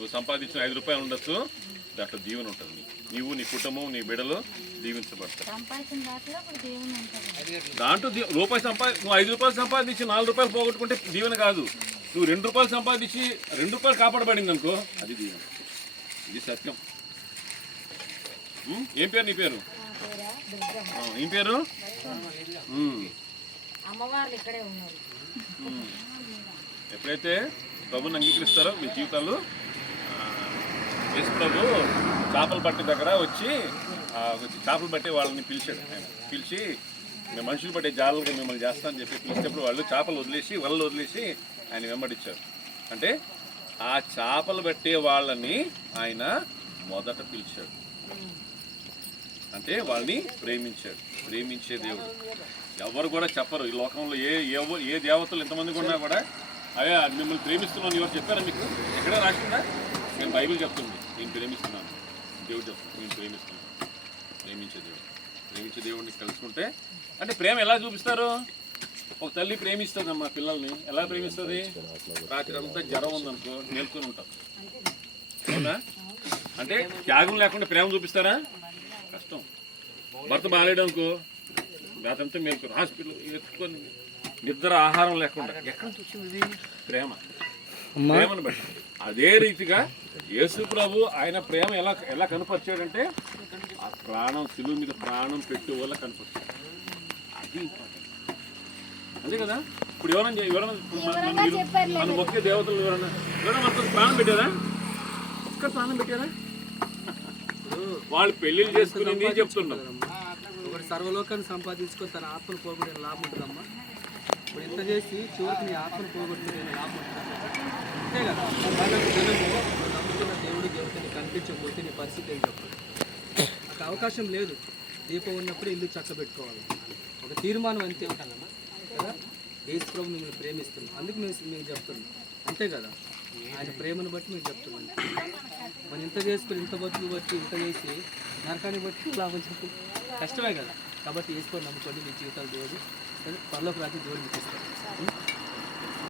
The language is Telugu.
నువ్వు సంపాదించిన 5 రూపాయలు ఉండొచ్చు, దాంట్లో దీవెన ఉంటుంది. నీవు, నీ కుటుంబం, నీ బిడ్డలు దీవించబడతారు. దాంట్లో నువ్వు 5 రూపాయలు సంపాదించి 4 రూపాయలు పోగొట్టుకుంటే దీవెన కాదు. నువ్వు 2 రూపాయలు సంపాదించి 2 రూపాయలు కాపాడబడింది అనుకో, అది దీవెన. ఇది సత్యం. ఏం పేరు నీ పేరు? ఏం పేరు? ఎప్పుడైతే ప్రభుని అంగీకరిస్తారో మీ జీవితాలు, యేసు ప్రభు చేపలు పట్టే దగ్గర వచ్చి చేపలు పట్టే వాళ్ళని పిలిచాడు. ఆయన పిలిచి మేము మనుషులు పట్టే జాలలుగా మిమ్మల్ని చేస్తానని చెప్పి పిలిచేటప్పుడు వాళ్ళు చేపలు వదిలేసి వలలు వదిలేసి ఆయన వెంబడించారు. అంటే ఆ చేపలు పట్టే వాళ్ళని ఆయన మొదట పిలిచాడు. అంటే వాళ్ళని ప్రేమించాడు. ప్రేమించే దేవుడు. ఎవరు కూడా చెప్పరు ఈ లోకంలో. ఏ దేవతలు ఎంతమంది ఉన్నా కూడా అదే మిమ్మల్ని ప్రేమిస్తున్నాను ఎవరు చెప్పారా మీకు? ఎక్కడ రాసిందా? నేను బైబిల్ చెప్తుంది, నేను ప్రేమిస్తున్నాను. దేవుడు చెప్తుంది, నేను ప్రేమిస్తున్నాను. ప్రేమించే దేవుడు. ప్రేమించే దేవుడిని కలుసుకుంటే అంటే ప్రేమ ఎలా చూపిస్తారు? ఒక తల్లి ప్రేమిస్తుందమ్మా పిల్లల్ని. ఎలా ప్రేమిస్తుంది? రాత్రి అంతా జ్వరం ఉందనుకో మేల్కొని ఉంటాం. అవునా? అంటే త్యాగం లేకుండా ప్రేమ చూపిస్తారా? కష్టం. భర్త బాగాలేడు అనుకో రాత్రంతా మేల్కొని హాస్పిటల్ ఎత్తుకొని నిద్ర ఆహారం లేకుండా. ఎక్కడ చూసింది? ప్రేమ. ప్రేమను బట్టి. అదే రీతిగా యేసు ప్రభు ఆయన ప్రేమ ఎలా కనపరిచాడంటే ఆ ప్రాణం సిలువ మీద ప్రాణం పెట్టే వల్ల కనపరిచాడు. అది ఇంపార్టెంట్. అదే కదా. ఇప్పుడు ఎవరైనా మనం ఒకే దేవతలు ఎవరైనా మనకు ప్రాణం పెట్టారా? ఒక్క ప్రాణం పెట్టారా? వాళ్ళు పెళ్లిళ్ళు చేసుకుని చెప్తున్నారు. ఒకటి సర్వలోకాన్ని సంపాదించుకొని తన ఆత్మను పోగొట్టే లాభం ఉంటుందమ్మా. ఇప్పుడు ఇంత చేసి చివరికి నీ ఆత్మను పోగొట్టుకునే లాభం ఉంటుంది. అంతే కదా. నమ్ముతున్న దేవుడి దేవతని కనిపించకపోతే నీ పరిస్థితి ఏం చెప్పాలి? నాకు అవకాశం లేదు. దీపం ఉన్నప్పుడు ఇల్లు చక్కబెట్టుకోవాలి. ఒక తీర్మానం అంతే ఉంటుందమ్మా కదా. యేసు ప్రభు మిమ్మల్ని ప్రేమిస్తున్నాం, అందుకు మేము చెప్తున్నాం. అంతే కదా. ఆయన ప్రేమను బట్టి మేము చెప్తున్నాం. మనం ఇంత చేసుకుని ఇంత బతులు బట్టి ఇంత చేసి నరకాన్ని బట్టి లాభం చెప్పి కష్టమే కదా. కాబట్టి యేసు ప్రభు నమ్ముకోండి. మీ జీవితాలు దేవుడు పరలోక రాజ్యం దేవుడు మీకు ఇస్తారు.